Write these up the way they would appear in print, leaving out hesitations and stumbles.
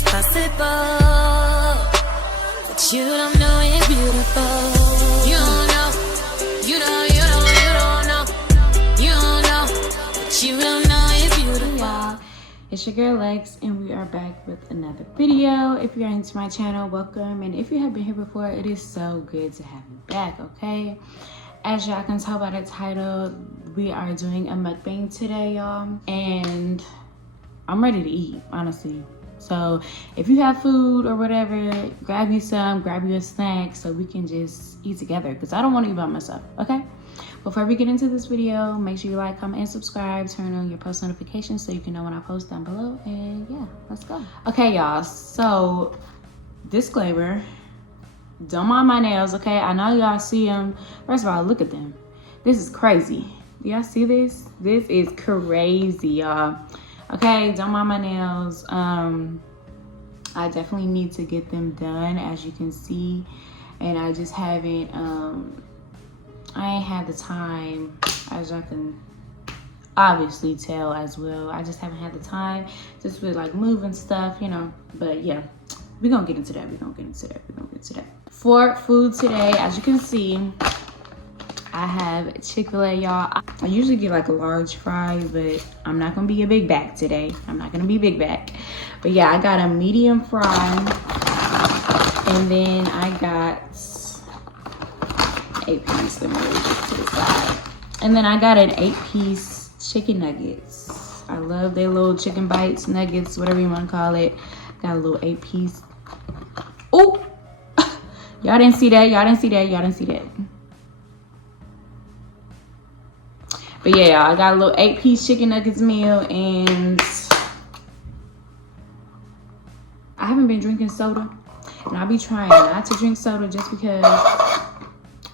it's possible, but you don't know it's beautiful. You don't know, you don't know, you don't know, but you don't know it's beautiful. Y'all, it's your girl Lex, and we are back with another video. If you're into my channel, welcome, and if you have been here before, it is so good to have you back. Okay, as y'all can tell by the title, we are doing a mukbang today, y'all, and I'm ready to eat, honestly. So if you have food or whatever, grab you some, grab you a snack so we can just eat together, because I don't want to eat by myself. Okay, before we get into this video, make sure you like, comment, and subscribe. Turn on your post notifications so you can know when I post down below. And yeah, let's go. Okay, y'all, so disclaimer, don't mind my nails. Okay, I know y'all see them. First of all, look at them. This is crazy. Do y'all see this? This is crazy, y'all. Okay, don't mind my nails. I definitely need to get them done, as you can see, and I just haven't I ain't had the time, as y'all can obviously tell as well. I just haven't had the time, just with like moving stuff, you know. But yeah, we're gonna get into that. For food today, as you can see, I have Chick-fil-A, y'all. I usually get like a large fry, but I'm not gonna be a big back today. But yeah, I got a medium fry, and then I got 8-piece. Let me move this to the side. And then I got an 8-piece chicken nuggets. I love their little chicken bites, nuggets, whatever you want to call it. Got a little 8-piece. Oh, y'all didn't see that. But yeah, y'all, I got a little 8-piece chicken nuggets meal, and I haven't been drinking soda, and I'll be trying not to drink soda just because,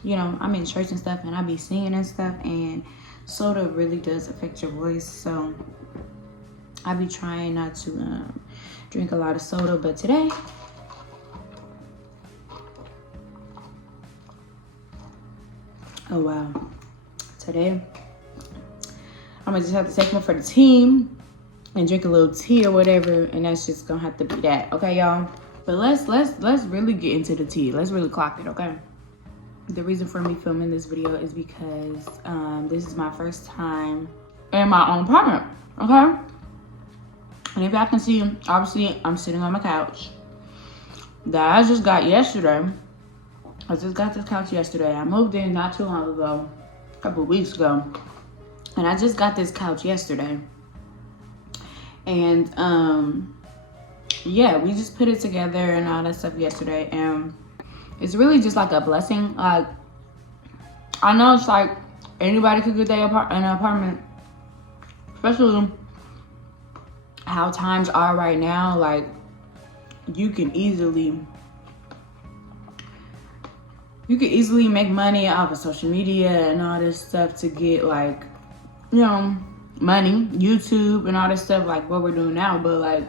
you know, I'm in church and stuff, and I be singing and stuff, and soda really does affect your voice. So I be trying not to drink a lot of soda. But today, oh wow, today I'm gonna just have to take one for the team and drink a little tea or whatever, and that's just gonna have to be that. Okay, y'all. But let's really get into the tea. Let's really clock it. Okay. The reason for me filming this video is because this is my first time in my own apartment. Okay. And if y'all can see, obviously I'm sitting on my couch that I just got yesterday. I just got this couch yesterday. I moved in not too long ago, a couple of weeks ago. And I just got this couch yesterday. And yeah, we just put it together and all that stuff yesterday. And it's really just like a blessing. Like, I know it's like anybody could get an apartment, especially how times are right now. Like, you can easily make money off of social media and all this stuff to get, like, you know, money, YouTube and all this stuff, like what we're doing now. But like,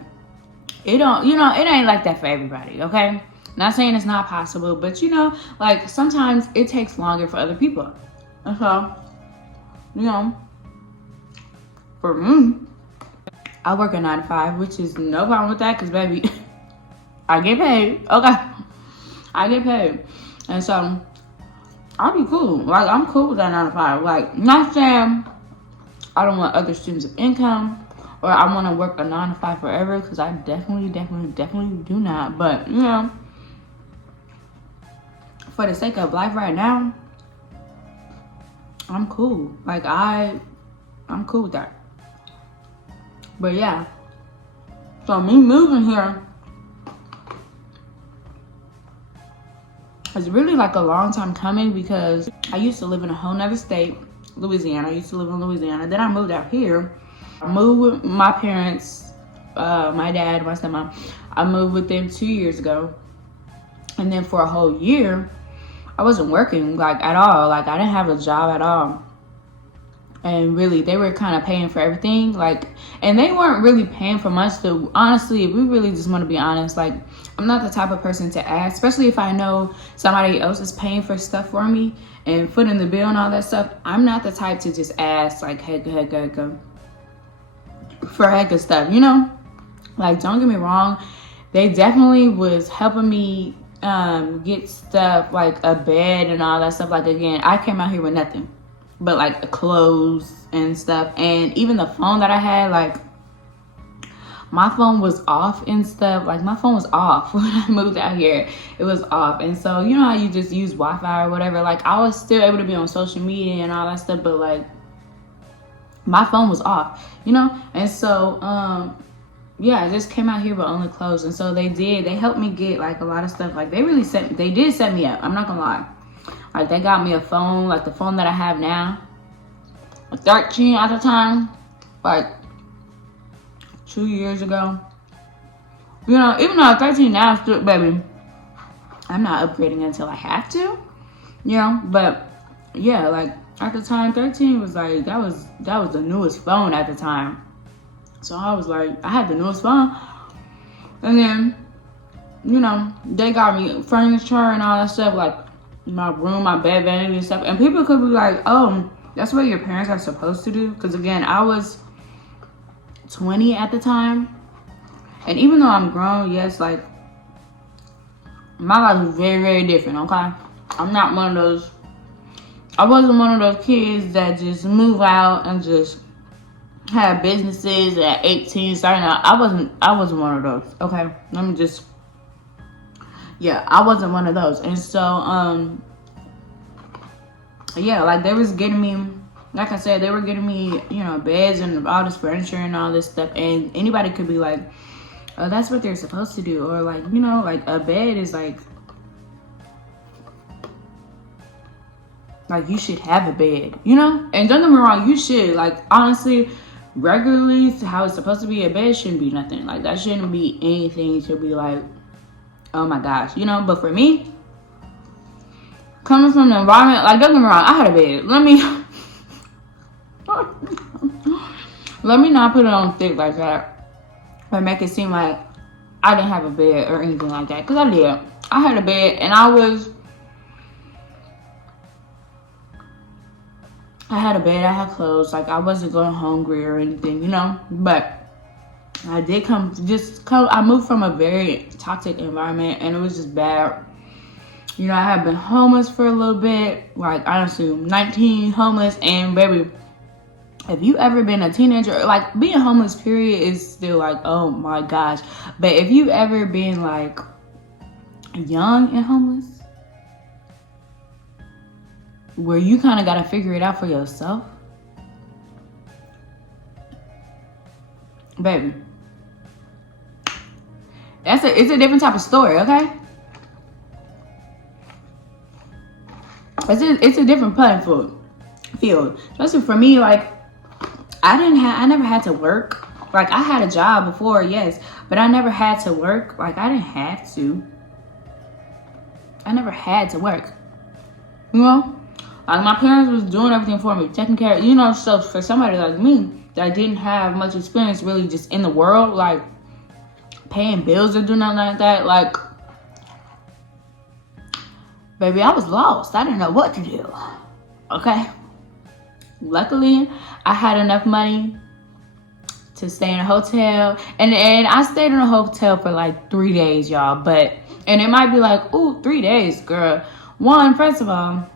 it don't, you know, it ain't like that for everybody. Okay, not saying it's not possible, but you know, like sometimes it takes longer for other people. And so, you know, for me, I work a 9 to 5, which is no problem with that, because baby, I get paid. Okay, I get paid. And so I'll be cool. Like, I'm cool with that 9 to 5. Like, not saying I don't want other streams of income, or I want to work a 9 to 5 forever, because I definitely do not. But, you know, for the sake of life right now, I'm cool. Like, I'm cool with that. But yeah, so me moving here is really like a long time coming, because I used to live in a whole nother state, Louisiana. I used to live in Louisiana. Then I moved out here. I moved with my parents, my dad, my stepmom. I moved with them 2 years ago. And then for a whole year, I wasn't working, like, at all. Like, I didn't have a job at all. And really, they were kind of paying for everything. Like, and they weren't really paying for much. So honestly, if we really just want to be honest, like, I'm not the type of person to ask, especially if I know somebody else is paying for stuff for me and footing the bill and all that stuff. I'm not the type to just ask, like, heck, for heck of stuff, you know? Like, don't get me wrong. they definitely was helping me get stuff like a bed and all that stuff. Like, again, I came out here with nothing but like clothes and stuff, and even the phone that I had, like my phone was off and stuff. Like, my phone was off when I moved out here. It was off. And so, you know how you just use Wi-Fi or whatever? Like, I was still able to be on social media and all that stuff, but like my phone was off, you know? And so, yeah, I just came out here with only clothes. And so they helped me get like a lot of stuff. Like, they did set me up. I'm not gonna lie. Like, they got me a phone, like the phone that I have now. 13 at the time, like 2 years ago. You know, even though I'm 13 now, still, baby, I'm not upgrading until I have to, you know. But yeah, like at the time, 13 was like, that was the newest phone at the time. So I was like, I had the newest phone. And then, you know, they got me furniture and all that stuff, like my room, my bed, vanity and stuff. And people could be like, oh, that's what your parents are supposed to do. Because again, I was 20 at the time. And even though I'm grown, yes, like my life was very, very different, okay? I'm not one of those, I wasn't one of those kids that just move out and just have businesses at 18 starting out. I wasn't one of those, okay? Let me just, yeah, I wasn't one of those. And so yeah, like they was getting me, like I said, they were getting me, you know, beds and all this furniture and all this stuff. And anybody could be like, oh, that's what they're supposed to do. Or like, you know, like a bed is like you should have a bed, you know? And don't get me wrong, you should. Like, honestly, regularly, how it's supposed to be, a bed shouldn't be nothing. Like, that shouldn't be anything to be like, oh my gosh, you know? But for me, coming from the environment, like, don't get me wrong, I had a bed. Let me not put it on thick like that or make it seem like I didn't have a bed or anything like that. Because I did. I had a bed and I had a bed, I had clothes. Like, I wasn't going hungry or anything, you know? But I did I moved from a very toxic environment and it was just bad. You know, I have been homeless for a little bit. Like, honestly, 19 homeless. And baby, if you ever been a teenager, like being homeless period is still like, oh my gosh. But if you ever been like young and homeless, where you kind of got to figure it out for yourself, baby, it's a different type of story, okay? It's a different playing field. Especially for me, like, I never had to work. Like, I had a job before, yes, but I never had to work. Like, I didn't have to. I never had to work, you know? Like, my parents was doing everything for me, taking care of, you know. So for somebody like me that didn't have much experience really just in the world, like paying bills or doing nothing like that, like, baby, I was lost. I didn't know what to do, okay? Luckily, I had enough money to stay in a hotel. And I stayed in a hotel for like 3 days, y'all. And it might be like, ooh, 3 days, girl. One, first of all,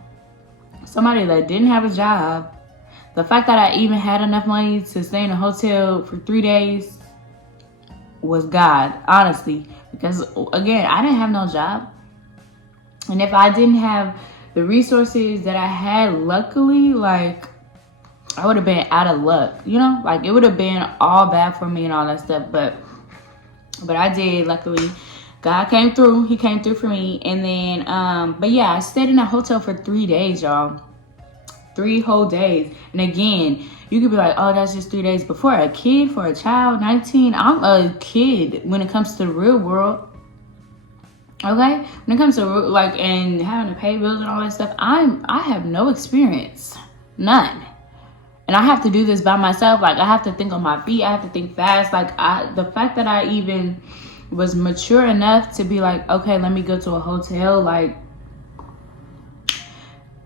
somebody that didn't have a job, the fact that I even had enough money to stay in a hotel for 3 days was God, honestly. Because, again, I didn't have no job. And if I didn't have the resources that I had, luckily, like, I would have been out of luck, you know? Like, it would have been all bad for me and all that stuff. But I did, luckily. God came through. He came through for me. And then, but yeah, I stayed in a hotel for 3 days, y'all. 3 whole days. And again, you could be like, oh, that's just 3 days. But for a kid, for a child, 19, I'm a kid when it comes to the real world. Okay? When it comes to, like, and having to pay bills and all that stuff, I have no experience. None. And I have to do this by myself. Like, I have to think on my feet. I have to think fast. Like, the fact that I even was mature enough to be like, okay, let me go to a hotel, like,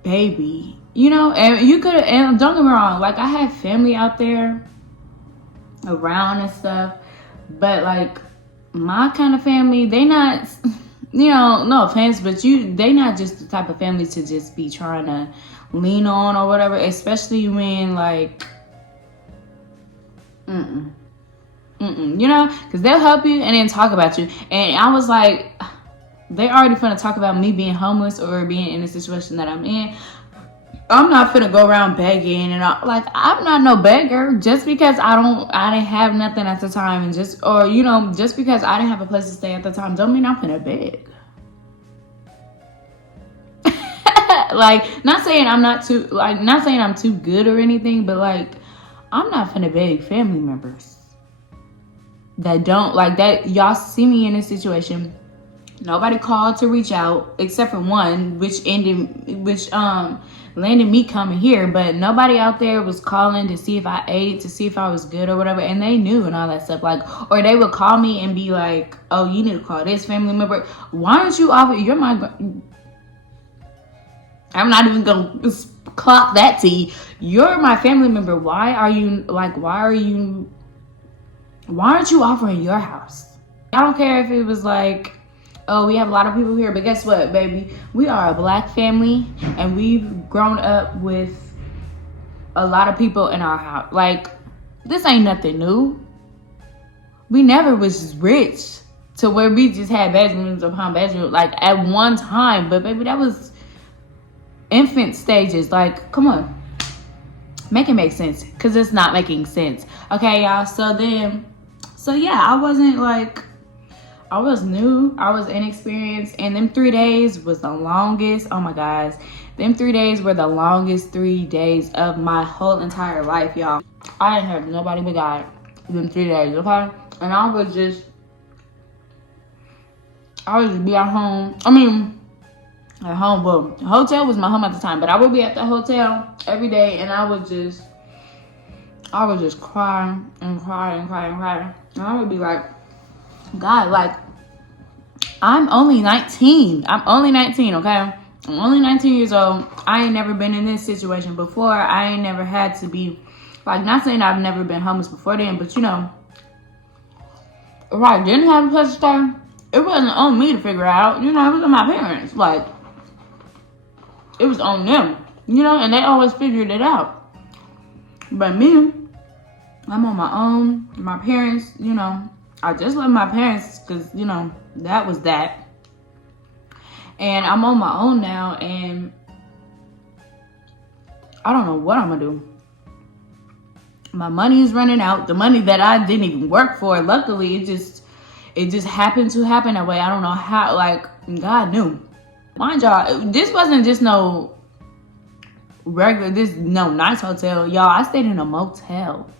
baby, you know. And you could, and don't get me wrong, like, I had family out there around and stuff, but like, my kind of family, they not, you know, no offense, but they not just the type of family to just be trying to lean on or whatever, especially when like, you know, because they'll help you and then talk about you. And I was like, they already finna talk about me being homeless or being in the situation that I'm in. I'm not finna go around begging and I'm not no beggar. Just because I didn't have nothing at the time, and just because I didn't have a place to stay at the time, don't mean I'm finna beg. Like, not saying I'm too good or anything, but like, I'm not finna beg family members that don't like that. Y'all see me in a situation. Nobody called to reach out except for one, which landed me coming here. But nobody out there was calling to see if I ate, to see if I was good or whatever. And they knew and all that stuff. Like, or they would call me and be like, "Oh, you need to call this family member. Why don't you offer? You're my." I'm not even gonna clock that tea. You're my family member. Why aren't you offering your house? I don't care if it was like, oh, we have a lot of people here, but guess what, baby? We are a Black family, and we've grown up with a lot of people in our house. Like, this ain't nothing new. We never was rich to where we just had bedrooms upon bedrooms, like, at one time. But, baby, that was infant stages. Like, come on. Make it make sense, because it's not making sense. Okay, y'all? So, yeah, I wasn't, like... I was new, I was inexperienced, and them 3 days was the longest. Oh my guys, them 3 days were the longest 3 days of my whole entire life, y'all. I didn't have nobody but God them 3 days, okay? And I would just be at home. I mean, at home, well, the hotel was my home at the time, but I would be at the hotel every day, and I would just cry and cry and cry and cry. And I would be like, God, like, I'm only 19. I'm only 19, okay? I'm only 19 years old. I ain't never been in this situation before. I ain't never had to be, like, not saying I've never been homeless before then, but, you know, if I didn't have a place to stay, it wasn't on me to figure out. You know, it was on my parents. Like, it was on them, you know, and they always figured it out. But me, I'm on my own. My parents, you know, I just left my parents because, you know, that was that. And I'm on my own now, and I don't know what I'm going to do. My money is running out. The money that I didn't even work for, luckily, it just happened to happen that way. I don't know how, like, God knew. Mind y'all, this wasn't just no nice hotel. Y'all, I stayed in a motel.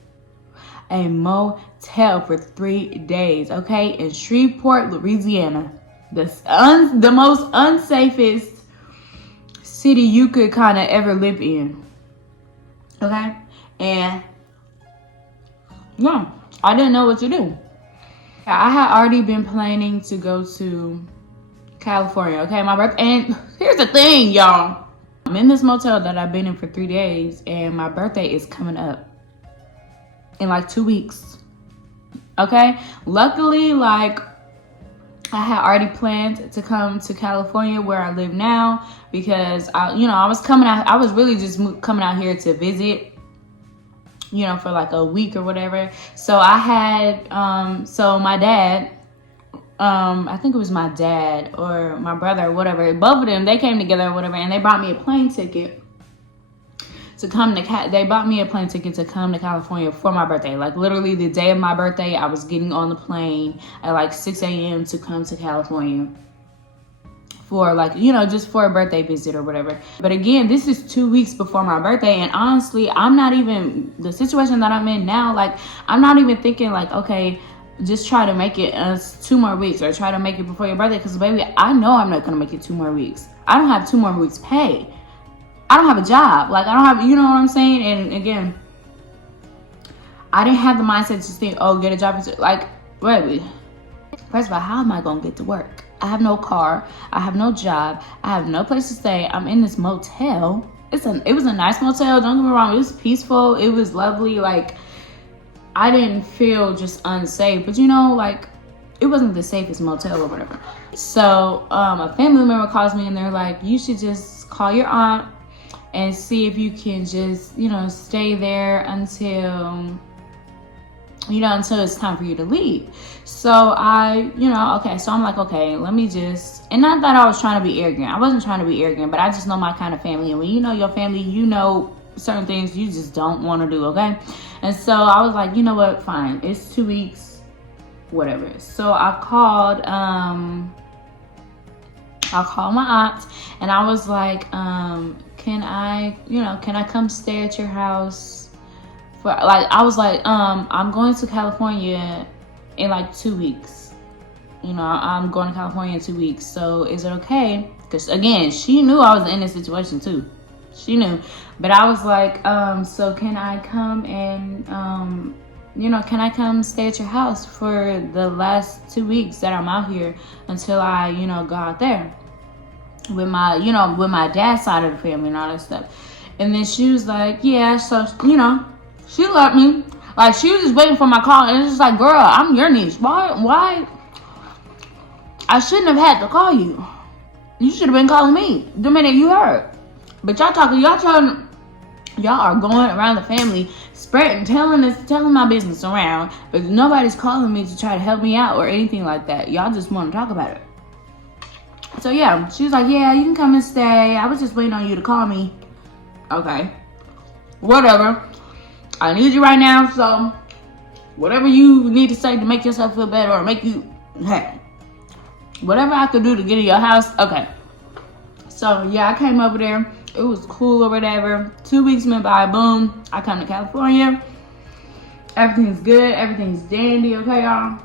A motel for 3 days, okay, in Shreveport, Louisiana, the most unsafest city you could kind of ever live in, okay. And no, I didn't know what to do. I had already been planning to go to California, okay, my birthday. And here's the thing, y'all, I'm in this motel that I've been in for 3 days, and my birthday is coming up in like 2 weeks, okay. Luckily, like, I had already planned to come to California where I live now, because I was really just coming out here to visit, you know, for like a week or whatever. So I had so my dad, I think it was my dad or my brother or whatever, both of them, they came together or whatever, and they bought me a plane ticket to come to they bought me a plane ticket to come to California for my birthday. Like, literally the day of my birthday, I was getting on the plane at like 6 a.m. to come to California for, like, you know, just for a birthday visit or whatever. But again, this is 2 weeks before my birthday, and honestly, I'm not even, the situation that I'm in now, like, I'm not even thinking like, okay, just try to make it 2 more weeks or try to make it before your birthday, because baby, I know I'm not gonna make it 2 more weeks. I don't have 2 more weeks pay. I don't have a job. Like, I don't have, you know what I'm saying? And again, I didn't have the mindset to think, oh, get a job. Like, wait. First of all, how am I going to get to work? I have no car. I have no job. I have no place to stay. I'm in this motel. It was a nice motel. Don't get me wrong. It was peaceful. It was lovely. Like, I didn't feel just unsafe. But, you know, like, it wasn't the safest motel or whatever. So a family member calls me and they're like, you should just call your aunt and see if you can just, you know, stay there until, you know, until it's time for you to leave. So I, you know, okay, so I'm like, okay, let me just, and not that I was trying to be arrogant. I wasn't trying to be arrogant, but I just know my kind of family. And when you know your family, you know certain things you just don't want to do, okay? And so I was like, you know what, fine, it's 2 weeks, whatever. So I called my aunt and I was like, can I come stay at your house for, like, I was like, I'm going to California in like 2 weeks. You know, I'm going to California in 2 weeks. So is it okay? Because again, she knew I was in this situation too. She knew. But I was like, so can I come and, you know, can I come stay at your house for the last 2 weeks that I'm out here until I, you know, go out there with my, you know, with my dad's side of the family and all that stuff. And then she was like, yeah, so, you know, she let me. Like, she was just waiting for my call. And it's just like, girl, I'm your niece. Why? I shouldn't have had to call you. You should have been calling me the minute you heard. But y'all are going around the family, spreading, telling my business around, but nobody's calling me to try to help me out or anything like that. Y'all just want to talk about it. So yeah, she was like, yeah, you can come and stay. I was just waiting on you to call me. Okay. Whatever. I need you right now, so whatever you need to say to make yourself feel better or make you, hey, whatever I could do to get in your house, okay. So yeah, I came over there. It was cool or whatever. 2 weeks went by, boom, I come to California. Everything's good, everything's dandy, okay, y'all?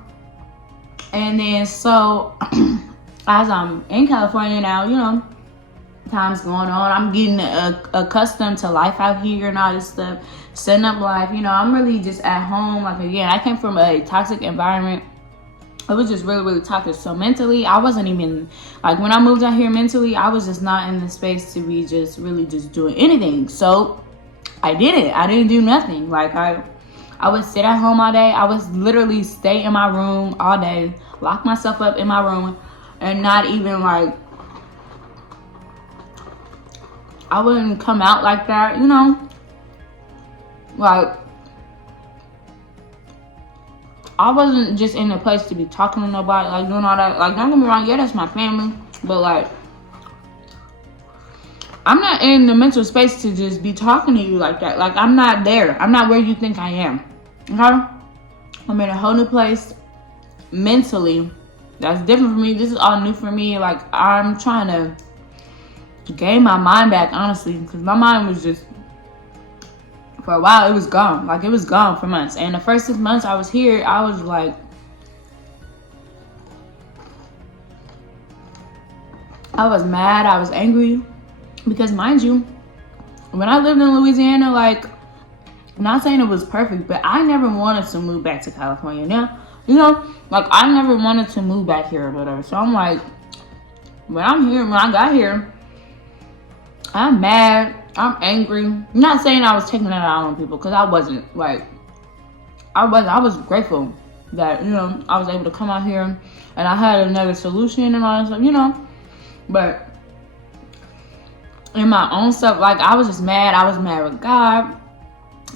And then so, as I'm in California now, you know, time's going on. I'm getting accustomed to life out here and all this stuff, setting up life. You know, I'm really just at home. Like, again, I came from a toxic environment. It was just really, really toxic. So mentally, I wasn't even, like, when I moved out here mentally, I was just not in the space to be just really just doing anything. So I did it. I didn't do nothing. Like, I would sit at home all day. I would literally stay in my room all day, lock myself up in my room, and not even, like, I wouldn't come out like that, you know? Like, I wasn't just in a place to be talking to nobody, like, doing all that. Like, don't get me wrong, yeah, that's my family. But, like, I'm not in the mental space to just be talking to you like that. Like, I'm not there. I'm not where you think I am. Okay? I'm in a whole new place mentally. That's different for me. This is all new for me. Like, I'm trying to gain my mind back, honestly, because my mind was just, for a while, it was gone. Like, it was gone for months. And the first 6 months I was here, I was like, I was mad, I was angry, because mind you, when I lived in Louisiana, like, I'm not saying it was perfect, but I never wanted to move back to California. Now, you know, like, I never wanted to move back here or whatever. So I'm like, when I got here, I'm mad, I'm angry. I'm not saying I was taking that out on people, because I wasn't. Like, I was grateful that, you know, I was able to come out here and I had another solution and all that stuff, you know. But in my own stuff, like, I was just mad. I was mad with God.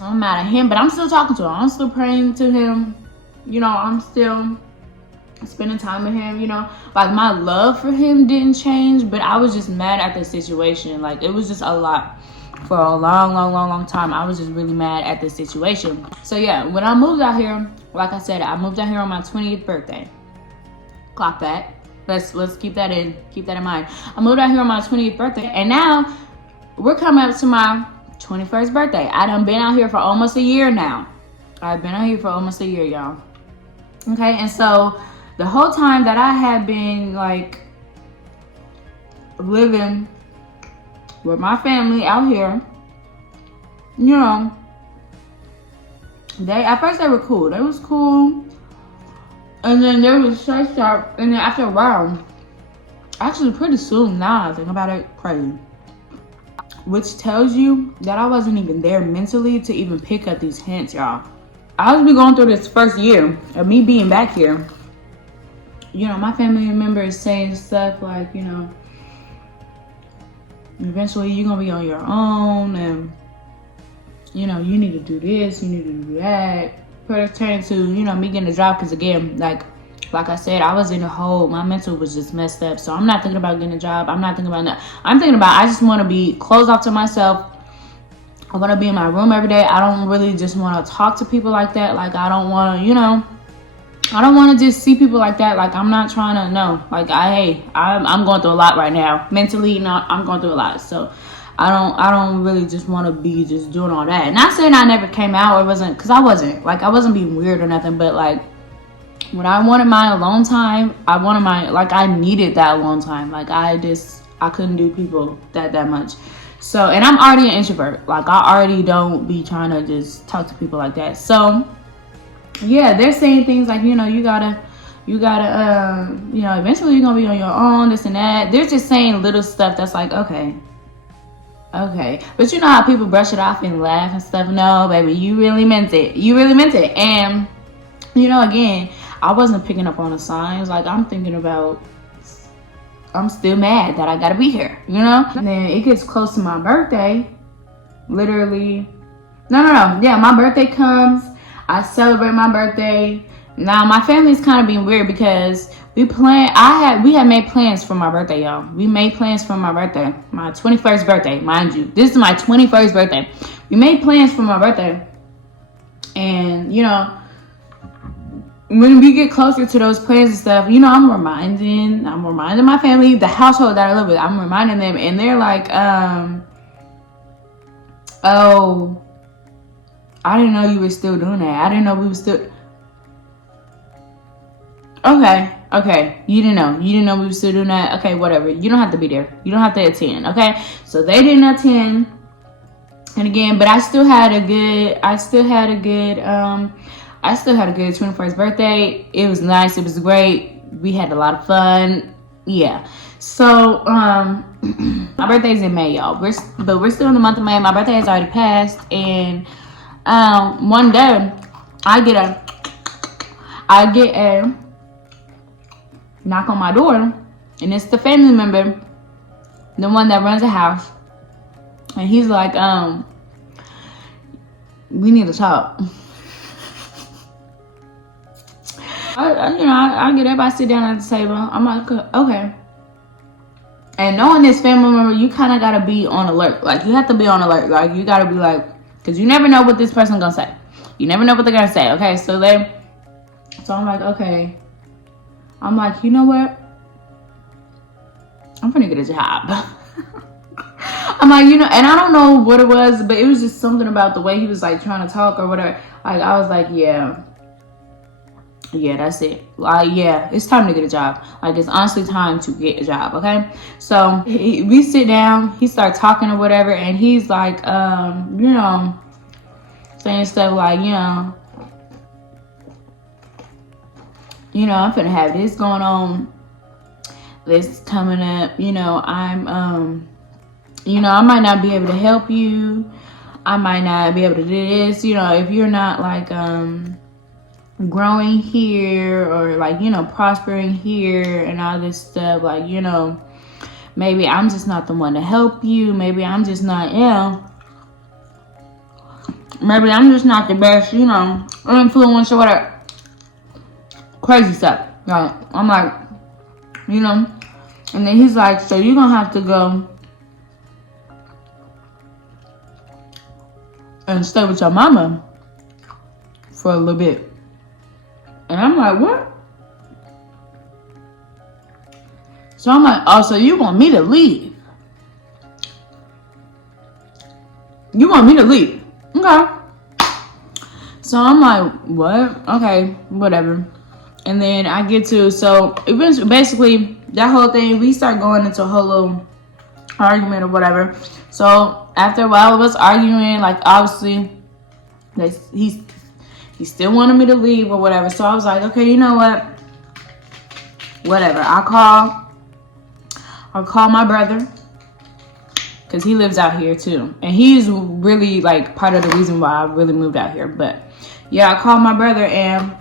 I'm mad at him, but I'm still talking to him. I'm still praying to him. You know, I'm still spending time with him, you know. Like, my love for him didn't change, but I was just mad at the situation. Like, it was just a lot. For a long time, I was just really mad at the situation. So yeah, when I moved out here, like I said, I moved out here on my 20th birthday. Clock that. Let's keep that in mind. I moved out here on my 20th birthday, and now we're coming up to my 21st birthday. I done been out here for almost a year now. I've been out here for almost a year, y'all. Okay, and so the whole time that I had been, like, living with my family out here, you know, at first they were cool. They was cool. And then there was straight sharp. And then after a while, actually pretty soon, now I think about it, crazy. Which tells you that I wasn't even there mentally to even pick up these hints, y'all. I was going through this first year of me being back here. you know, my family members saying stuff like, you know, eventually you're gonna be on your own, and you know, you need to do this, you need to do that. Put a turn to, you know, me getting a job, because again, like I said, I was in a hole. My mental was just messed up. So I'm not thinking about getting a job. I'm not thinking about that. I'm thinking about, I just want to be closed off to myself. I want to be in my room every day. I don't really just want to talk to people like that. Like, I don't want to, you know, I don't want to just see people like that. Like, I'm not trying to, no. Like, I'm going through a lot right now. Mentally, I'm going through a lot. So I don't really just want to be just doing all that. Not saying I never came out or wasn't, because I wasn't. Like, I wasn't being weird or nothing. But, like, when I wanted my alone time, I needed that alone time. Like, I couldn't do people that much. So, and I'm already an introvert. Like, I already don't be trying to just talk to people like that. So, yeah, they're saying things like, you know, you gotta, you know, eventually you're gonna be on your own, this and that. They're just saying little stuff that's like, okay. But you know how people brush it off and laugh and stuff? No, baby, you really meant it. And, you know, again, I wasn't picking up on the signs. Like, I'm thinking about, I'm still mad that I gotta be here, you know? And then it gets close to my birthday. Literally. No. Yeah, my birthday comes. I celebrate my birthday. Now, my family's kind of being weird because we had made plans for my birthday, y'all. We made plans for my birthday. My 21st birthday, mind you. This is my 21st birthday. We made plans for my birthday. And, you know, when we get closer to those plans and stuff, you know, I'm reminding my family, the household that I live with, I'm reminding them, and they're like, oh, I didn't know you were still doing that. I didn't know we were still. Okay. You didn't know we were still doing that. Okay, whatever. You don't have to be there. You don't have to attend. Okay. So they didn't attend. And again, but I still had a good 21st birthday. It was nice. It was great. We had a lot of fun. Yeah. So, my birthday's in May, y'all. We're still in the month of May. My birthday has already passed, and one day I get a knock on my door, and it's the family member, the one that runs the house, and he's like, we need to talk. I get up, I sit down at the table. I'm like, okay. And knowing this family member, you kind of got to be on alert. Like, you have to be on alert. Like, you got to be like, because you never know what this person's going to say. You never know what they're going to say, okay? So I'm like, okay. I'm like, you know what? I'm going to get a job. I'm like, you know, and I don't know what it was, but it was just something about the way he was, like, trying to talk or whatever. Like, I was like, yeah, that's it. Like, yeah, it's time to get a job. Like, it's honestly time to get a job, okay? So we sit down, he starts talking or whatever, and he's like, you know, saying stuff like, you know, I'm finna have this going on, this coming up, you know, I'm, you know, I might not be able to help you. I might not be able to do this, you know, if you're not, like, growing here or, like, you know, prospering here and all this stuff. Like, you know, maybe I'm just not the one to help you. Maybe I'm just not, you know, maybe I'm just not the best, you know, influence or whatever. Crazy stuff. Like, I'm like, you know, and then he's like, so you're gonna have to go and stay with your mama for a little bit. And I'm like, what? So I'm like, oh, so you want me to leave? You want me to leave? Okay. So I'm like, what? Okay, whatever. And then I get to, so eventually, basically, that whole thing, we start going into a whole little argument or whatever. So after a while of us arguing, like, obviously, he still wanted me to leave or whatever. So I was like, okay, you know what? Whatever. I'll call my brother, because he lives out here too. And he's really, like, part of the reason why I really moved out here. But yeah, I called my brother and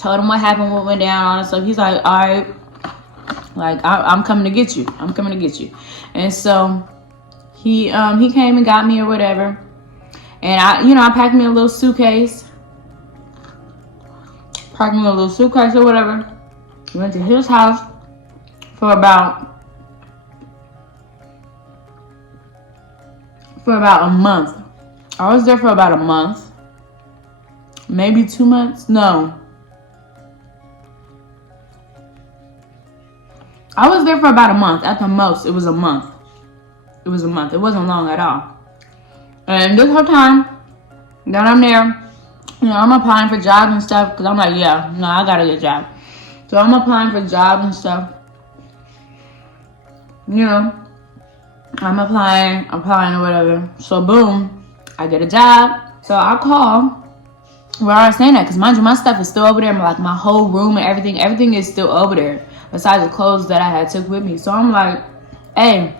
told him what happened, what went down, all that stuff. He's like, all right, like I'm coming to get you. I'm coming to get you. And so he came and got me or whatever. And I packed me a little suitcase. Or whatever. Went to his house for about a month. I was there for about a month. Maybe 2 months. No. I was there for about a month. At the most, it was a month. It wasn't long at all. And this whole time that I'm there, I'm applying for jobs and stuff. Because I'm like, yeah, no, I got to get a job. So I'm applying for jobs and stuff. I'm applying or whatever. So boom, I get a job. So I call where I was staying at. Because mind you, my stuff is still over there. Like my whole room and everything is still over there. Besides the clothes that I had took with me. So I'm like, hey,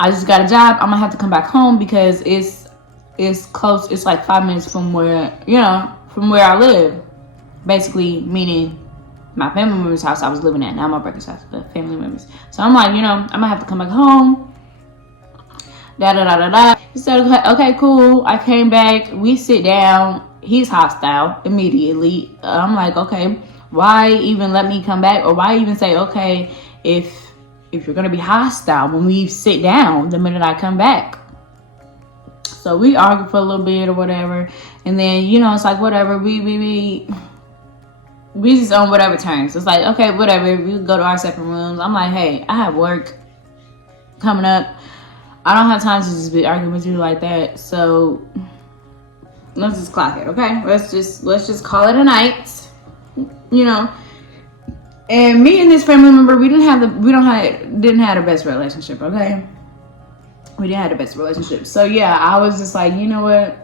I just got a job. I'm gonna have to come back home because it's close. It's like 5 minutes from where I live. Basically, meaning my family member's house I was living at. Not my brother's house, but family members. So I'm like, I'm gonna have to come back home. He said, okay, cool. I came back. We sit down. He's hostile immediately. I'm like, okay. Why even let me come back? Or why even say, okay, if you're going to be hostile when we sit down the minute I come back? So we argue for a little bit or whatever. And then, it's like, whatever. We just on whatever terms. It's like, okay, whatever. We go to our separate rooms. I'm like, hey, I have work coming up. I don't have time to just be arguing with you like that. So let's just clock it, okay? Let's just call it a night. And me and this family member, didn't have the best relationship, okay? We didn't have the best relationship. So yeah, I was just like, you know what?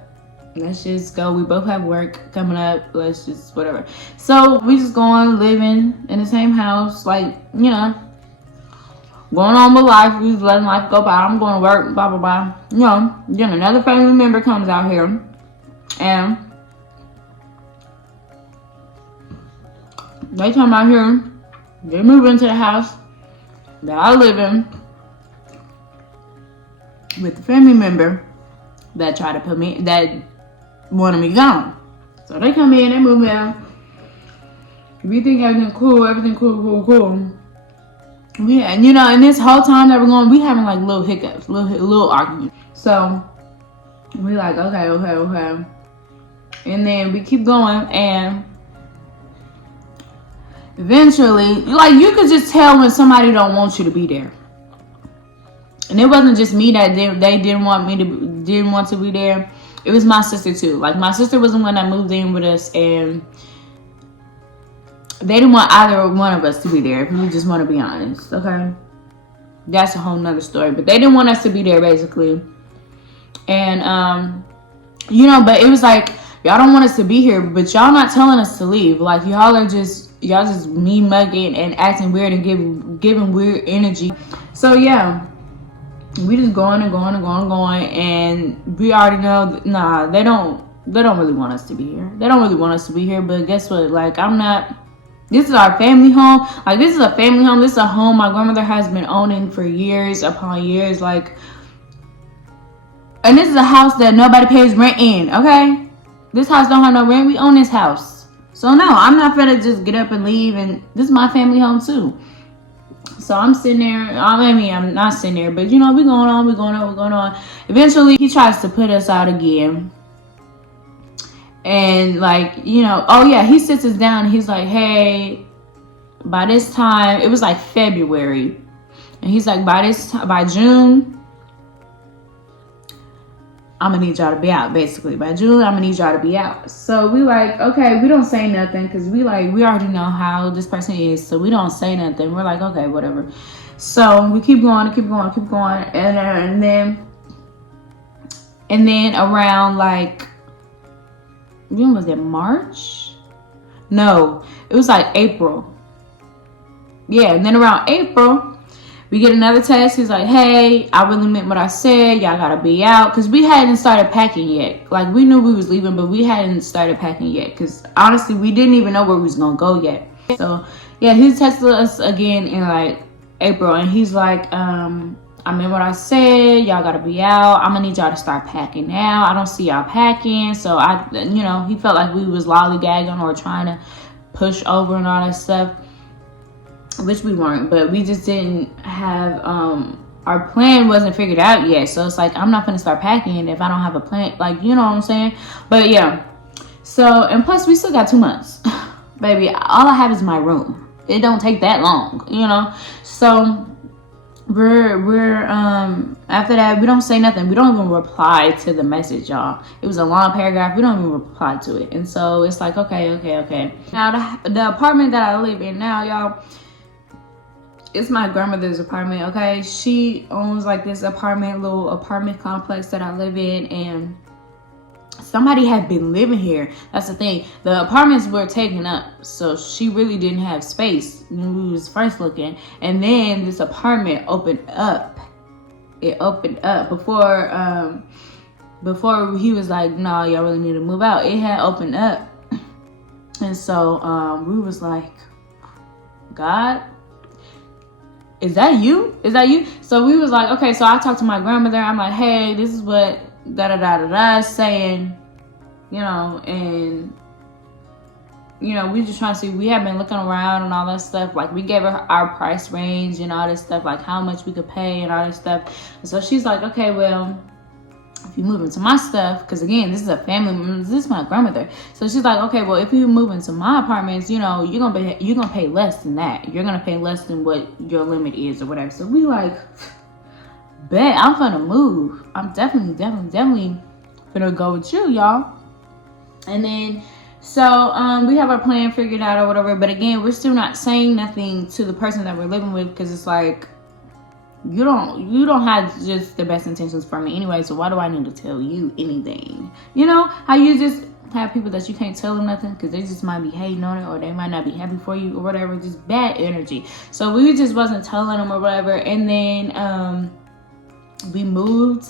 Let's just go. We both have work coming up. Let's just whatever. So we just going living in the same house, like, going on with life. We just letting life go by. I'm going to work, blah blah blah. Then another family member comes out here and they come out here, they move into the house that I live in with the family member that tried to that wanted me gone. So they come in, they move in. We think everything's cool, cool. And this whole time that we're going, we having like little hiccups, little arguments. So we like, okay. And then we keep going, and eventually, like, you could just tell when somebody don't want you to be there. And it wasn't just me that they didn't want to be there. It was my sister too. Like, my sister was the one that moved in with us, and they didn't want either one of us to be there, if we just want to be honest, okay? That's a whole nother story. But they didn't want us to be there, basically. And, but it was like, y'all don't want us to be here, but y'all not telling us to leave. Like, y'all just mean mugging and acting weird and giving weird energy. So yeah, we just going, and we already know, nah, they don't really want us to be here. They don't really want us to be here. But guess what? Like, this is our family home. Like, this is a family home. This is a home my grandmother has been owning for years upon years. Like, and this is a house that nobody pays rent in, okay? This house don't have no rent. We own this house. So no, I'm not finna just get up and leave. And this is my family home too. So I'm sitting there. I'm not sitting there, but we going on. Eventually, he tries to put us out again. And like, oh yeah, he sits us down and he's like, hey, by this time, it was like February. And he's like, by June, I'm gonna need y'all to be out, basically. By June, I'm gonna need y'all to be out. So we like, okay, we don't say nothing because we already know how this person is. So we don't say nothing. We're like, okay, whatever. So we keep going. And then around like, when was it, March? No, it was like April. Yeah, and then around April, We get another text. He's like, hey, I really meant what I said. Y'all gotta be out. Because we hadn't started packing yet. Like, we knew we was leaving, but we hadn't started packing yet. Because honestly, we didn't even know where we was gonna go yet. So yeah, he texted us again in like April, and he's like, I meant what I said. Y'all gotta be out. I'm gonna need y'all to start packing now. I don't see y'all packing. So he felt like we was lollygagging or trying to push over and all that stuff, which we weren't. But we just didn't have our plan wasn't figured out yet. So it's like, I'm not gonna start packing if I don't have a plan. Like, you know what I'm saying? But yeah. So, and plus we still got 2 months. Baby, all I have is my room. It don't take that long, you know? So we're after that, we don't say nothing. We don't even reply to the message, y'all. It was a long paragraph. We don't even reply to it. And so it's like, okay. Now the apartment that I live in now, y'all, it's my grandmother's apartment, okay? She owns like this little apartment complex that I live in, and somebody had been living here. That's the thing. The apartments were taken up, so she really didn't have space when we was first looking. And then this apartment opened up. It opened up before he was like, no, y'all really need to move out. It had opened up. And so we was like, God, is that you? Is that you? So we was like, okay. So I talked to my grandmother. I'm like, hey, this is what saying, you know, and you know, we just trying to see. We have been looking around and all that stuff. Like, we gave her our price range and all this stuff, like how much we could pay and all this stuff. And so she's like, okay, well, if you move into my stuff, because again, this is a family, this is my grandmother. So she's like, okay, well, if you move into my apartments, you know, you're gonna pay less than that. You're gonna pay less than what your limit is or whatever. So we like, bet I'm gonna move. I'm definitely gonna go with you, y'all. And then so we have our plan figured out or whatever, but again, we're still not saying nothing to the person that we're living with, because it's like, you don't have just the best intentions for me anyway, so why do I need to tell you anything? You know how you just have people that you can't tell them nothing because they just might be hating on it, or they might not be happy for you or whatever, just bad energy. So we just wasn't telling them or whatever. And then we moved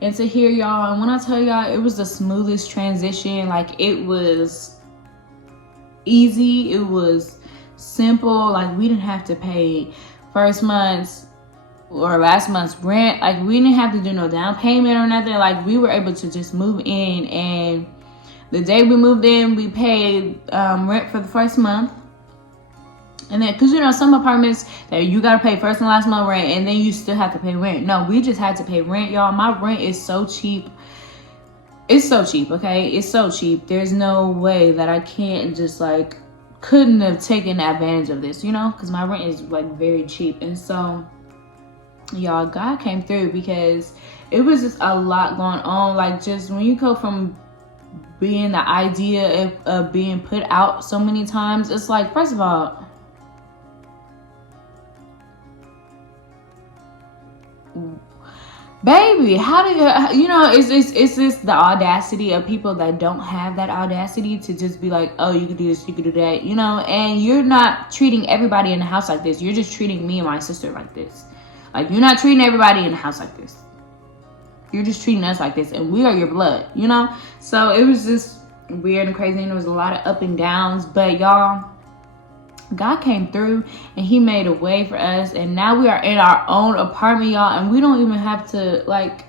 into here, y'all, and when I tell y'all, it was the smoothest transition. Like, it was easy, it was simple. Like, we didn't have to pay first month's or last month's rent. Like, we didn't have to do no down payment or nothing. Like, we were able to just move in, and the day we moved in, we paid rent for the first month. And then, because you know, some apartments that you gotta pay first and last month rent, and then you still have to pay rent. No, we just had to pay rent, y'all. My rent is so cheap. It's so cheap, okay? It's so cheap. There's no way that I can't just like, couldn't have taken advantage of this, you know? Because my rent is like very cheap. And so, y'all, God came through, because it was just a lot going on. Like, just when you go from being the idea of being put out so many times, it's like, first of all, baby, how do you know, it's just the audacity of people that don't have that audacity to just be like, oh, you can do this, you can do that, you know? And you're not treating everybody in the house like this. You're just treating me and my sister like this. Like, you're not treating everybody in the house like this. You're just treating us like this, and we are your blood, you know? So it was just weird and crazy, and there was a lot of up and downs. But y'all, God came through, and he made a way for us, and now we are in our own apartment, y'all, and we don't even have to, like,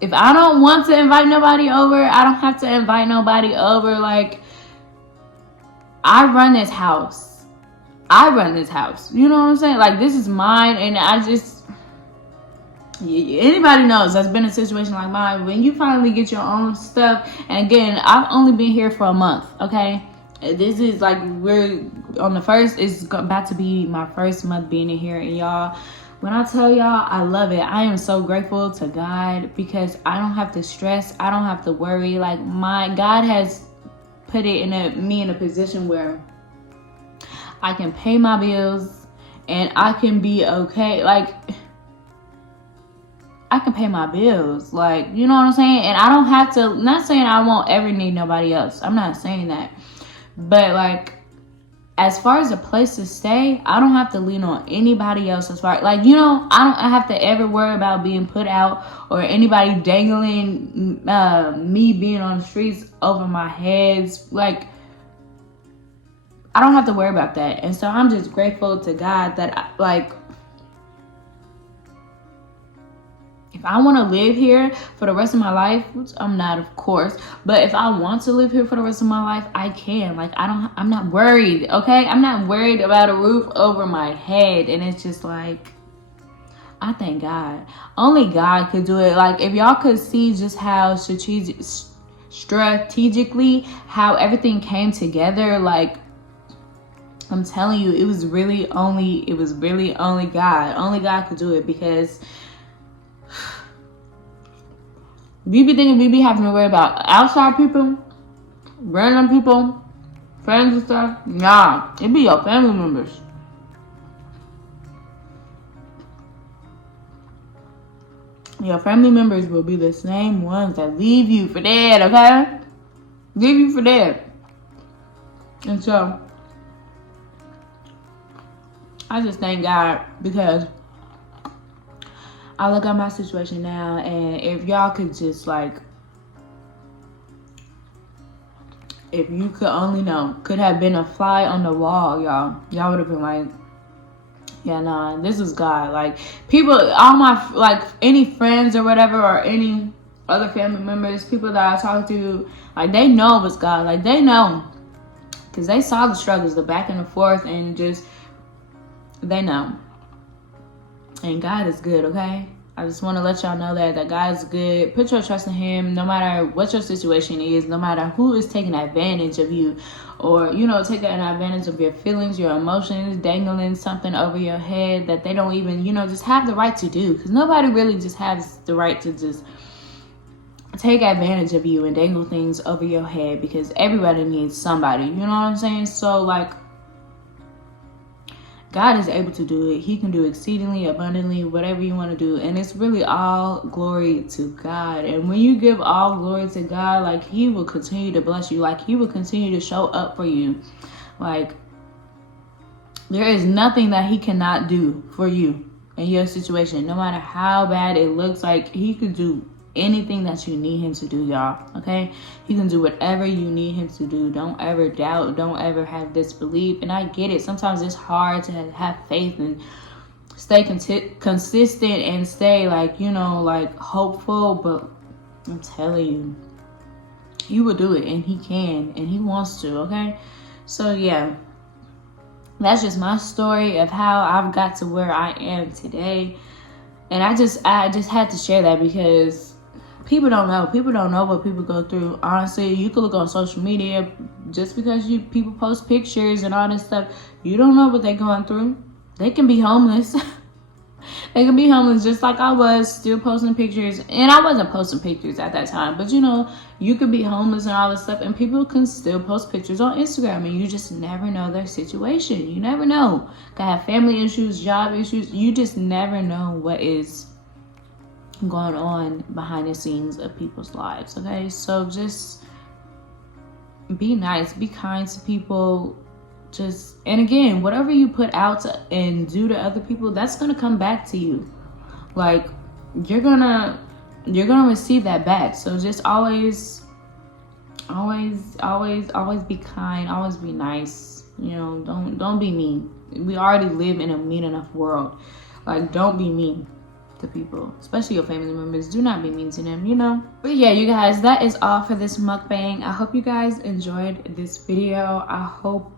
if I don't want to invite nobody over, I don't have to invite nobody over. Like, I run this house. You know what I'm saying? Like, this is mine, and I just, anybody knows that's been a situation like mine. When you finally get your own stuff, and again, I've only been here for a month, okay? This is like, we're on the first, it's about to be my first month being in here, and y'all, when I tell y'all, I love it. I am so grateful to God, because I don't have to stress. I don't have to worry. Like, God has put it me in a position where I can pay my bills and I can be okay. Like, I can pay my bills. Like, you know what I'm saying? And I don't have to, not saying I won't ever need nobody else. I'm not saying that. But like, as far as a place to stay, I don't have to lean on anybody else. As far like, you know, I have to ever worry about being put out or anybody dangling me being on the streets over my heads. Like, I don't have to worry about that. And so I'm just grateful to God that if I want to live here for the rest of my life, which I'm not, of course, but if I want to live here for the rest of my life, I can. Like, I'm not worried, okay? I'm not worried about a roof over my head. And it's just like, I thank God. Only God could do it. Like, if y'all could see just how strategically how everything came together, like, I'm telling you, it was really only God. Only God could do it, because we be thinking we be having to worry about outside people, random people, friends and stuff. Nah, it be your family members. Your family members will be the same ones that leave you for dead, okay? Leave you for dead. And so, I just thank God, because I look at my situation now, and if y'all could just like, if you could only know, could have been a fly on the wall, y'all would have been like, yeah, nah, this is God. Like, people, all my, like, any friends or whatever, or any other family members, people that I talk to, like, they know it was God. Like, they know, because they saw the struggles, the back and the forth, and just, they know. And God is good, okay? I just want to let y'all know that God is good. Put your trust in Him, no matter what your situation is, no matter who is taking advantage of you, or, you know, taking advantage of your feelings, your emotions, dangling something over your head that they don't even, you know, just have the right to do. Because nobody really just has the right to just take advantage of you and dangle things over your head, because everybody needs somebody. You know what I'm saying? So, like, God is able to do it. He can do exceedingly abundantly whatever you want to do. And it's really all glory to God. And when you give all glory to God, like, He will continue to bless you. Like, He will continue to show up for you. Like, there is nothing that He cannot do for you in your situation. No matter how bad it looks, like, He could do anything that you need Him to do, y'all. Okay? He can do whatever you need Him to do. Don't ever doubt. Don't ever have disbelief. And I get it. Sometimes it's hard to have faith and stay consistent and stay, like, you know, like, hopeful. But I'm telling you, He will do it, and He can, and He wants to. Okay? So yeah, that's just my story of how I've got to where I am today. And I just had to share that, because people don't know. People don't know what people go through. Honestly, you can look on social media, just because people post pictures and all this stuff, you don't know what they're going through. They can be homeless. They can be homeless, just like I was, still posting pictures. And I wasn't posting pictures at that time, but, you know, you could be homeless and all this stuff, and people can still post pictures on Instagram, and you just never know their situation. You never know. Could have family issues, job issues. You just never know what is going on behind the scenes of people's lives. Okay, so just be nice, be kind to people. Just, and again, whatever you put out and do to other people, that's gonna come back to you. Like, you're gonna receive that back. So just always be kind, always be nice. You know, don't be mean. We already live in a mean enough world. Like, don't be mean to people, especially your family members. Do not be mean to them, you know. But yeah, you guys, that is all for this mukbang. I hope you guys enjoyed this video. I hope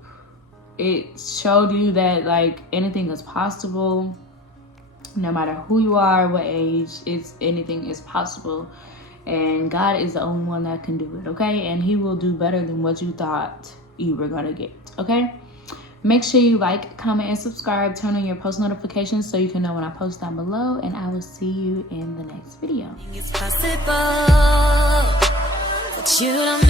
it showed you that, like, anything is possible. No matter who you are, what age, anything is possible. And God is the only one that can do it, okay? And He will do better than what you thought you were gonna get, okay? Make sure you like, comment, and subscribe. Turn on your post notifications so you can know when I post down below. And I will see you in the next video. It's possible, but you don't